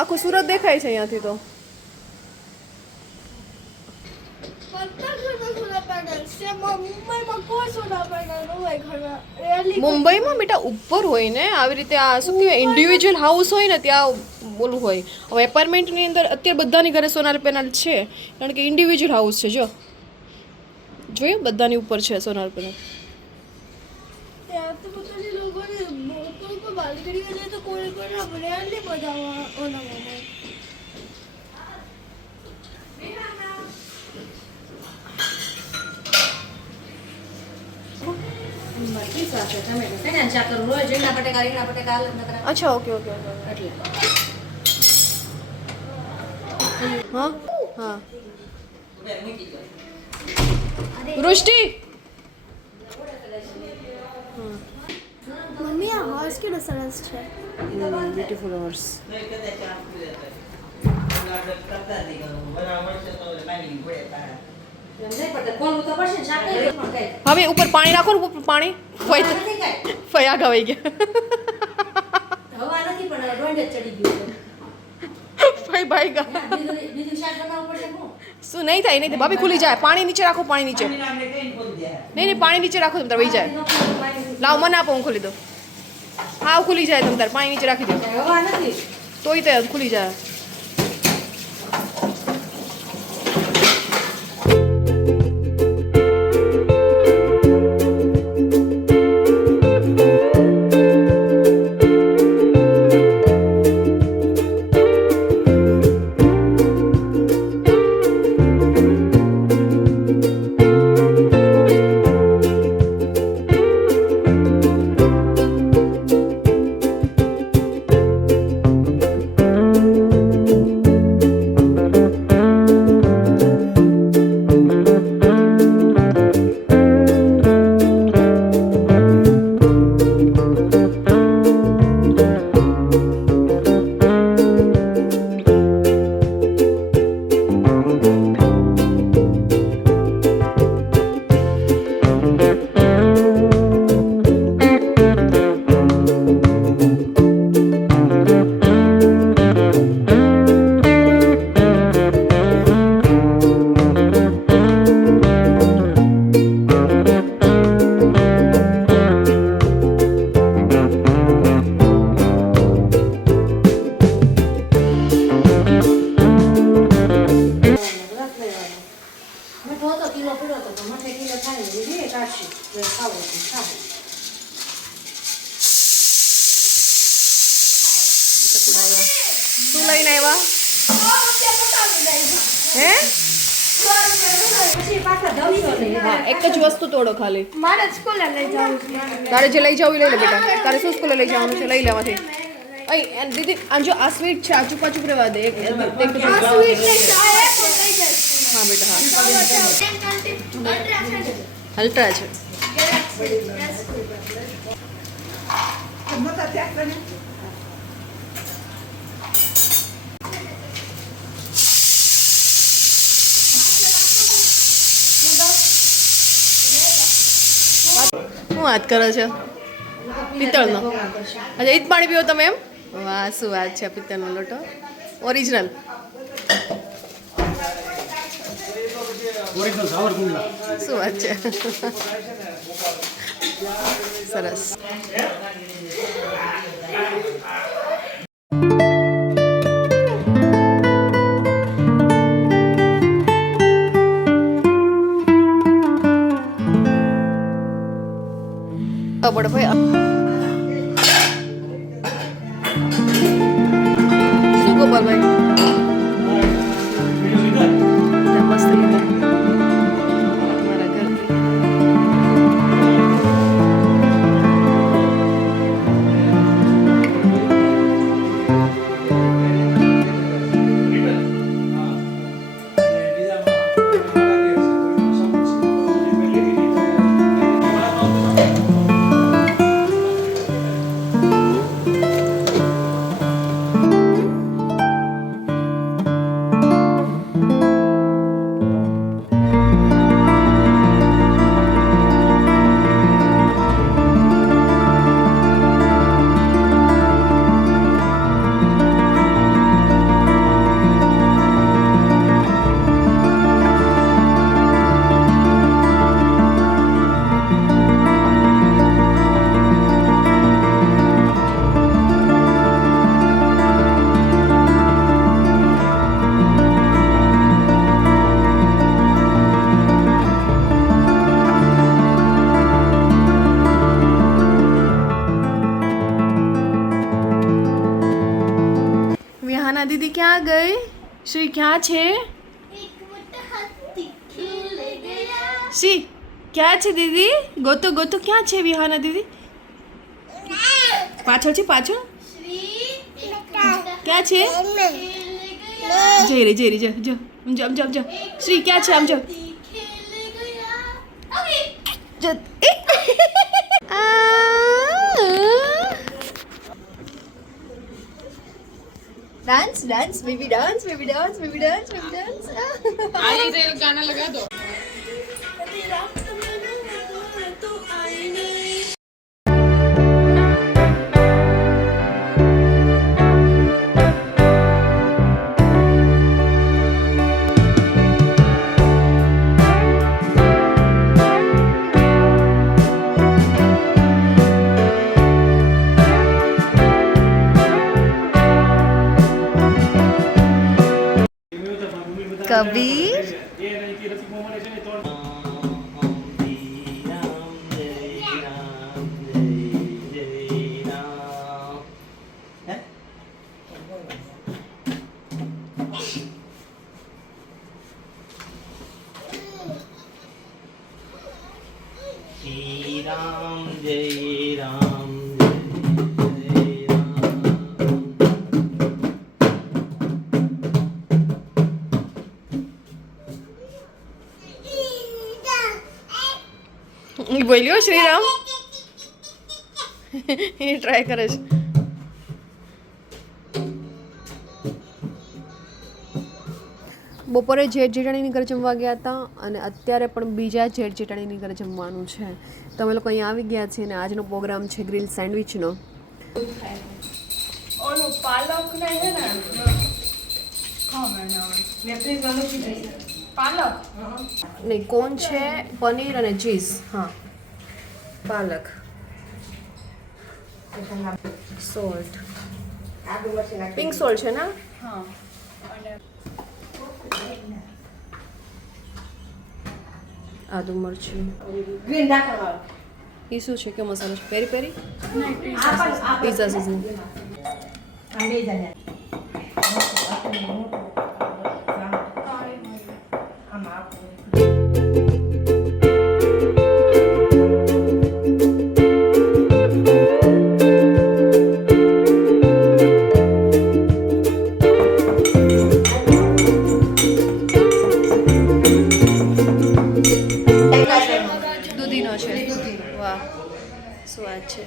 આખું સુરત દેખાય છે અહીંયાથી તો. મુંબઈમાં બેટા ઉપર હોય ને આવી રીતે આ શું કહેવાય ઇન્ડિવિજ્યુઅલ હાઉસ હોય ને ત્યાં બોલું હોય. હવે એપાર્ટમેન્ટની અંદર અત્યારે બધાની ઘરે સોલાર પેનલ છે કારણ કે ઇન્ડિવિજ્યુઅલ હાઉસ છે. જો જોયું બધાની ઉપર છે સોલાર પેનલ. અચ્છા ઓકે ઓકે એટલે હા હા વૃષ્ટિ મમ્મી આ હોર્સ કેટલો સરસ છે. Beautiful horse. હવે ઉપર પાણી નાખો ને ઉપર પાણી ફયા ગવાઈ ગયા. ભાઈ ભાઈ ગા શું નહીં થાય નહીં ભાભી ખુલી જાય. પાણી નીચે રાખો પાણી નીચે નહીં પાણી નીચે રાખો તમ તાર વહી જાય. લાવ મને આપો હું ખોલી દઉં. હા ખુલી જાય તમ તાર પાણી નીચે રાખી દો તોય તે ખુલી જાય. શું લઈને આવ્યા હે? હા એક જ વસ્તુ તોડો ખાલી. મારે સ્કૂલે લઈ જવું છે. તારે જે લઈ જવું લઈ લે બેટા. તારે શું સ્કૂલે લઈ જવાનું છે લઈ લેવાથી. અહીં દીદી આ જો આ સ્વીટ છે આ ચૂપા ચૂપ રહેવા દે. એક હા બેટા હા અલ્ટ્રા છે. શું વાત કરો છો? પિત્તળનો. અચ્છા ઈ જ પાણી પીવો તમે એમ? વાહ શું વાત છે. પિત્તળનો લોટો ઓરિજિનલ. શું વાત છે. સરસ. પડે ભાઈ શું ગોપાલભાઈ મસ્ત લીધા મારા ઘરથી. વિહાના દીદી ક્યાં ગઈ? શ્રી ક્યાં છે? શ્રી ક્યાં છે દીદી? ગોતો ગોતો ક્યાં છે વિહાના દીદી? પાછળ છે પાછળ. ક્યાં છે? જઈ રહી જો જો આમ જો શ્રી ક્યાં છે? આમ જો dance baby dance I rail गाना लगा दो कबीर श्री राम जय राम जय બોલ્યો શ્રીરામ એ ટ્રાય કરે છે. બપોરે જેઠ જેઠાણીની ઘરે જમવા ગયા હતા અને અત્યારે પણ બીજા જેઠ જેઠાણીની ઘરે જમવાનું છે. તો અમે લોકો અહીંયા આવી ગયા છીએ અને આજનો પ્રોગ્રામ છે ગ્રીલ સેન્ડવિચનો. ઓલું પાલક ને હે ને પાલક નહીં કોણ છે પનીર અને ચીઝ. હા પાલક સોલ્ટ પિંક સોલ્ટ છે ને. હા આદુ મરચું એ શું છે? કયો મસાલો છે? પેરી પેરી પિઝા સિઝન. દૂધીનો છે. વાહ સ્વાદ છે.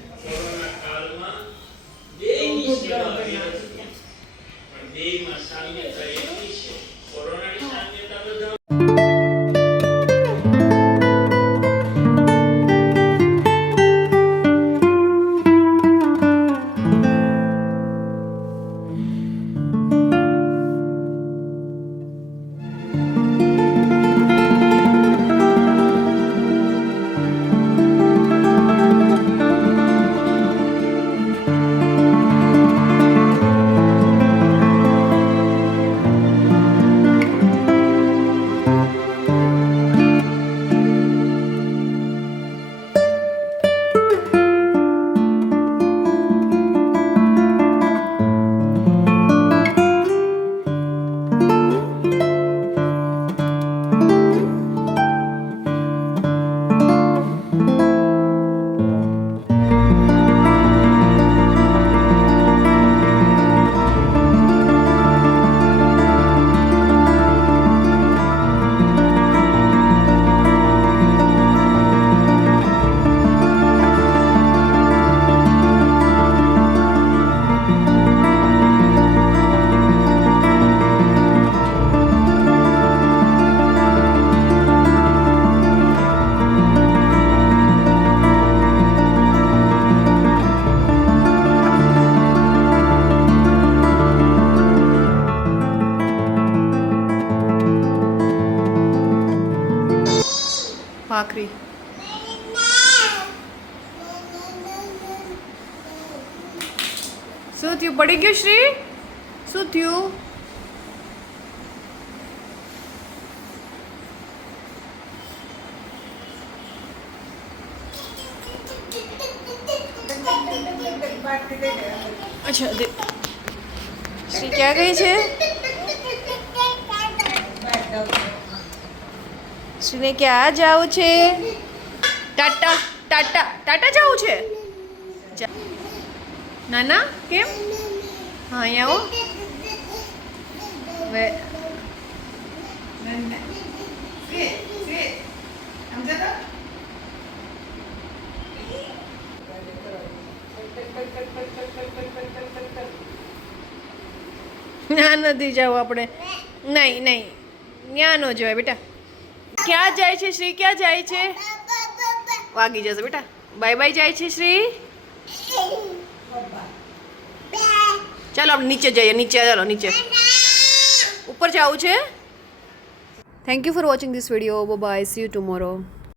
ભાખરી. શું થયું? પડી ગયું શ્રી? શું થયું? અચ્છા શ્રી ક્યાં ગઈ છે? શ્રીને ક્યાં જાવું છે? ટાટા ટાટા ટાટા જાવું છે? નાના કેમ? હા અહીંયા આવો. હવે ના નથી જવું આપણે. નહીં નહીં ત્યાં ન જવાય બેટા. ક્યાં જાય છે શ્રી? ક્યાં જાય છે? વાગી જશે બેટા. બાય બાય જાય છે શ્રી. ચાલો આપણે નીચે જઈએ. નીચે ચાલો નીચે. ઉપર જવું છે. Thank you for watching this video. Bye see you tomorrow.